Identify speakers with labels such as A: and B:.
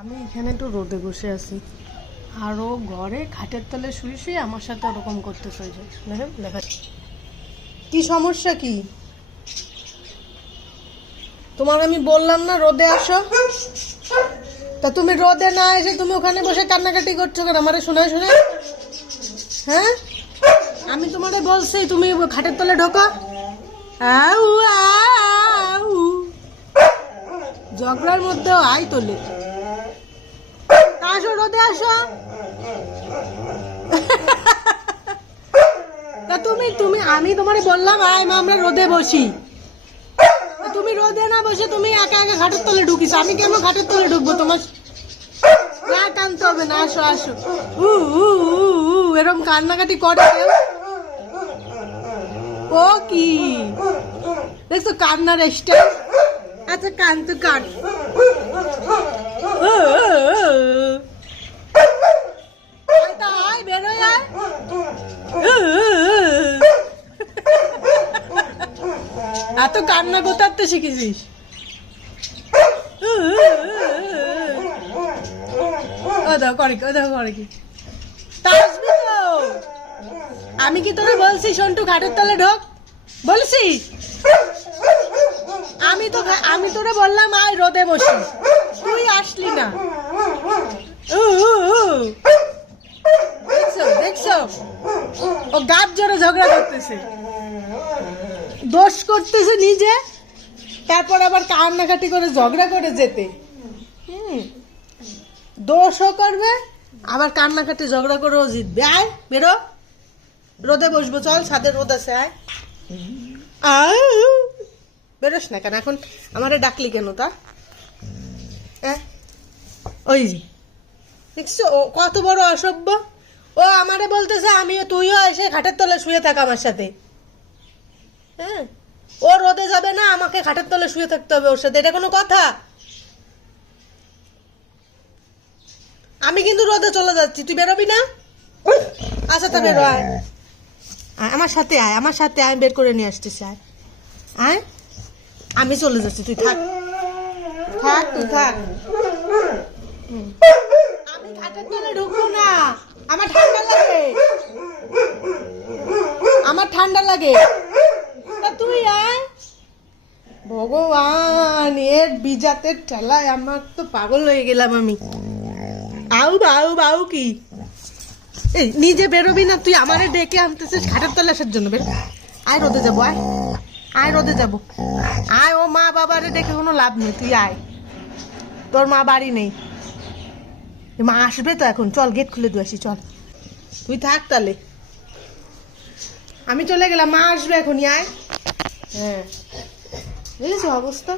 A: আমি এখানে একটু রোদে বসে আছি। আর ও ঘরে খাটের তলে শুয়ে শুয়ে আমার সাথে ওরকম করতে চাইছে দেখেন লেখা কি সমস্যা কি? তোমার আমি বললাম না রোদে আসো? তা তুমি রোদে না এসে তুমি ওখানে বসে কান্নাকাটি করছ কেন? আমারে শোনায় শোনায় হ্যাঁ? আমি তোমারে বলছি, তুমি খাটের তলে ঢোকো। আউ ঝগড়ার মধ্যেও আই তোলে তা আসো। তা তুমি তুমি, আমি তোমারে বললাম, আয় মা, আমরা রোদে বসি। তুমি রোদে না বসে, তুমি একা একা ঘাটের তলে ঢুকিস। আমি কেন ঘাটের তলে ঢুকবো? তোমার না টানতে হবে না, আসো আসো। উ উ উ এরম কান্নাকাটি করে ও কি? দেখছ, কান্নার স্টাইল? আচ্ছা কান তো কান এত কান্না কোথাতে শিখেছিস? ও, করে কি করে কি। তা আসবি তো। আমি কি তোরে বলছি সন্টু ঘাটের তলে ঢোক? বলছি? আমি তো আমি তোরে বললাম আয় রোদে বসি। তুই আসলি না। দেখছ দেখছ? ও গাছ জোরে ঝগড়া করতেছে। দোষ করতেছে নিজে, তারপর আবার কান্নাকাটি করে, ঝগড়া করে যেতে। দোষও করবে, আবার কান্নাকাটি, ঝগড়া করেও জিতবে। আয়, বেরো। রোদে বসবো, চল, ছাদে রোদ আছে, আয়। বেরোস না কেন? এখন আমারে ডাকলি কেন তা? হ্যাঁ? ওই দেখছ? কত বড় অসভ্য। ও আমারে বলতেছে, আমিও তুইও এসে খাটের তলে শুয়ে থাক আমার সাথে। হ্যাঁ? ও রোদে যাবে না, আমাকে খাটের তলে শুয়ে থাকতে হবে ওর সাথে, এটা কোনো কথা? আমি কিন্তু রোদে চলে যাচ্ছি, তুই বেরোবি না? আচ্ছা তা বেরো, আয়। আমার সাথে আয়, আমার সাথে আয় বের করে নিয়ে আসতেছি, আয়। আয়। আমি চলে যাচ্ছি, তুই থাক। থাক, তুই থাক। আমি খাটের তলে ঢুকবো না। আমার ঠান্ডা লাগে। আমার ঠান্ডা লাগে। ভগবান। এর বিজাতের ঠেলায় আমার তো পাগল হয়ে গেলাম আমি। আউ বাউ বাউ কি? এই, নিজে বেরোবি না, তুই আমারে ডেকে আনতেছিস ঘাটের তলে আসার জন্য। বের। আয় রোদে যাব, আয়। আয় রোদে যাব। আয়, ও মা বাবারে ডেকে কোনো লাভ নেই, তুই আয়। তোর মা বাড়ি নেই। মা আসবে তো এখন, চল গেট খুলে দিয়ে আসি, চল। তুই থাক তাহলে। আমি চলে গেলাম, মা আসবে এখনই, আয়। হ্যাঁ বুঝেছ অবস্থা।